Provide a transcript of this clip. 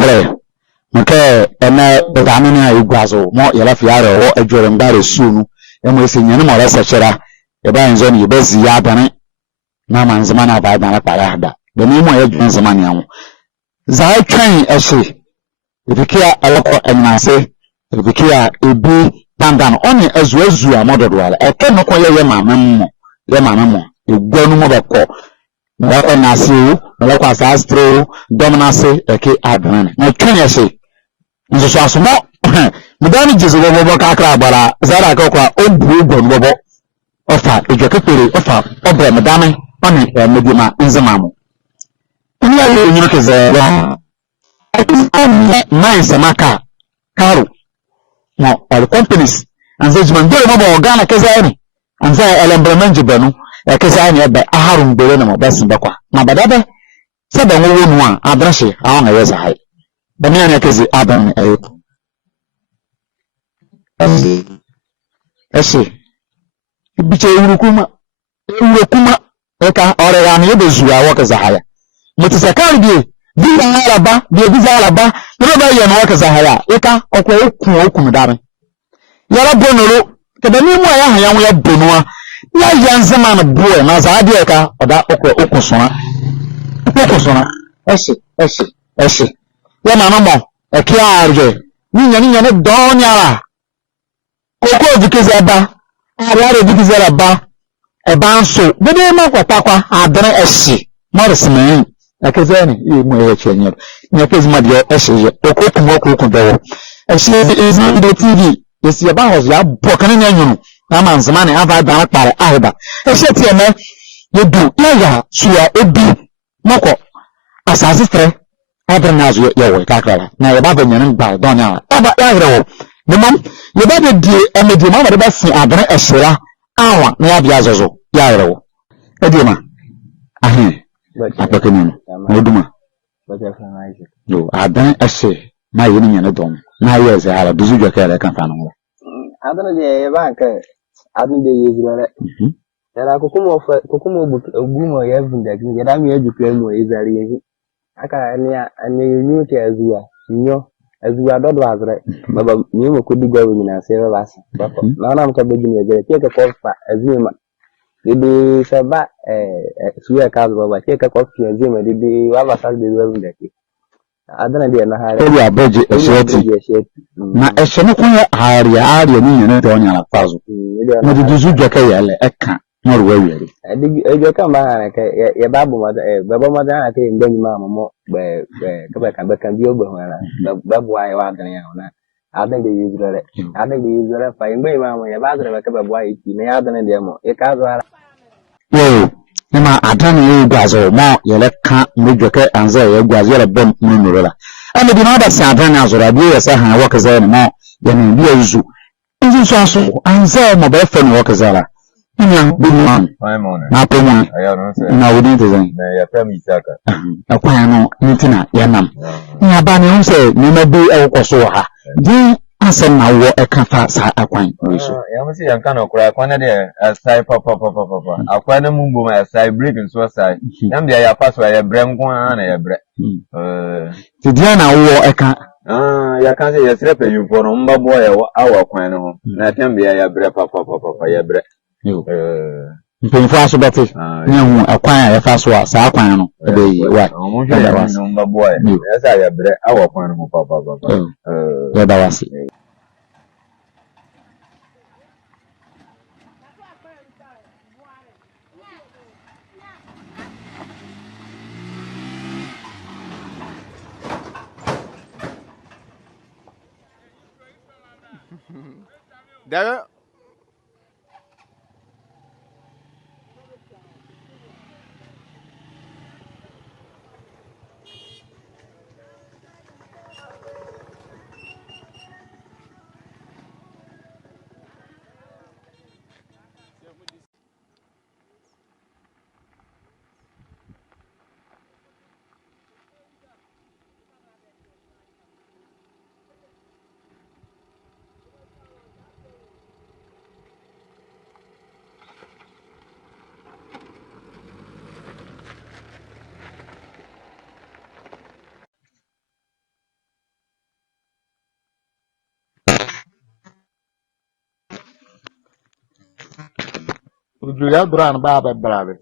vre nke ene betamini a igwazo mo yela fiaro o ejore mbare sunu emo esinyane mo resechera eba nzo ni bezi ya bane na manzima na ba bana para hada de ni mo ye nzima ni awo za twan ehye ebikia aloko enase ebikia ebi pandan oni azuazu amododo ala eke no ko ye mama mo egwanu mo beko na nase na kwa sastro dominance eke adran na twan ehye nso asomo medani jesu bobo kakra agbara zara akokwa obu egwanu bobo ofa ejokepere ofa obre medame oni medima nzemamu ni ayo nyino keze nine samaka karo no all companies and say man do mo organa keze ni and say elembrement benu keze ni ebe aharum bere na mo besin bekwa na badabe se be wo nu a adrahye awon na yesa hai be me na keze aban ayo ese biche urukuma eka orega na yebezu awo keze haya mutisakari bi alaba bi alaba no ba ye no keze haya eka okwa okun dare yara bonoro kebe ni mu ya haya wo ya bonua ya yanzema na boe na za ade eka oda okwa okusona ese ya na no mo eke arje ni nya ne donyara okwa dikeze aba ara dikeze aba eba nso bede ma kwatakwa adere ese morismen akeze ni mu ya chenyer ni akeze ma de ese okokun dewo ese is on the TV esi eba house ya bokane nya nyunu na manzema ne ava dan pare aheba ese tieme yedu ya suya ebi moko asase tre adere na zo yewo kakala na yeba banyan ba donya aba yahrewo nemom yeba de die emedi ma ba si adere esera awa na ya bia zozo yahrewo edima ahe apakeni oduma no adan ese na yeni nyane dom na yeze hala duzu jokere kan fanu adana de bank adana de yezure era kokumo ogumo yevunda kinje da mi ejukwe mo ezari yezi aka ani nyu te azua nyo azua dodo azre baba ni mo kodi gwa mi na se baba sa bako na na mka beji ni ejere ke ko fa azima didi seba suya ka baba ke ko fi azima didi baba sa de wevunda ki adana de na hare ebi abeje eseti na esene ko hare ni nyane to nya la fazo mo de duzu jokere yele eka moro wawere ejo kan ba na ke ye babu ma baba ma da ke ngani ma mo be ka kan bi obo na babu ai wa dan ya na adan de yuzure fa ngbe ma mo ye ba dre ka babu ai ti na adan de mo e ka zo ara wo ni ma adan ye gwazo mo yele ka mejoke anza ye gwazo yele bom nuru la ame di ma da sa adan azora bi ye sa han wo kaza ni mo ye ni bi yuzu nzu so aso anza mo be fa ni wo kaza la nya binwan na pemwa na wudi design na ya pemi saka akwa no ntina ya nam nya ba ne unse ni ma bi ekoso ha di asem na wo ekafa sa akwan so ya msi yanka na okura akwa de asai papa akwa na mumbo ma asai break nso asai yam bia ya pass wa ya brenko na ya bre ti dia na wo eka ya kan se ya srepe yufo no mbabo ya awa kwan no na tambia ya bre papa ya bre mpemfo aso bete nya hu akwan ya fa so a sa akwan no ebe yi wa da was no mbabo ya sa ya bre awa kwan no papa da was There. Uju ya dura na ba ba brabe.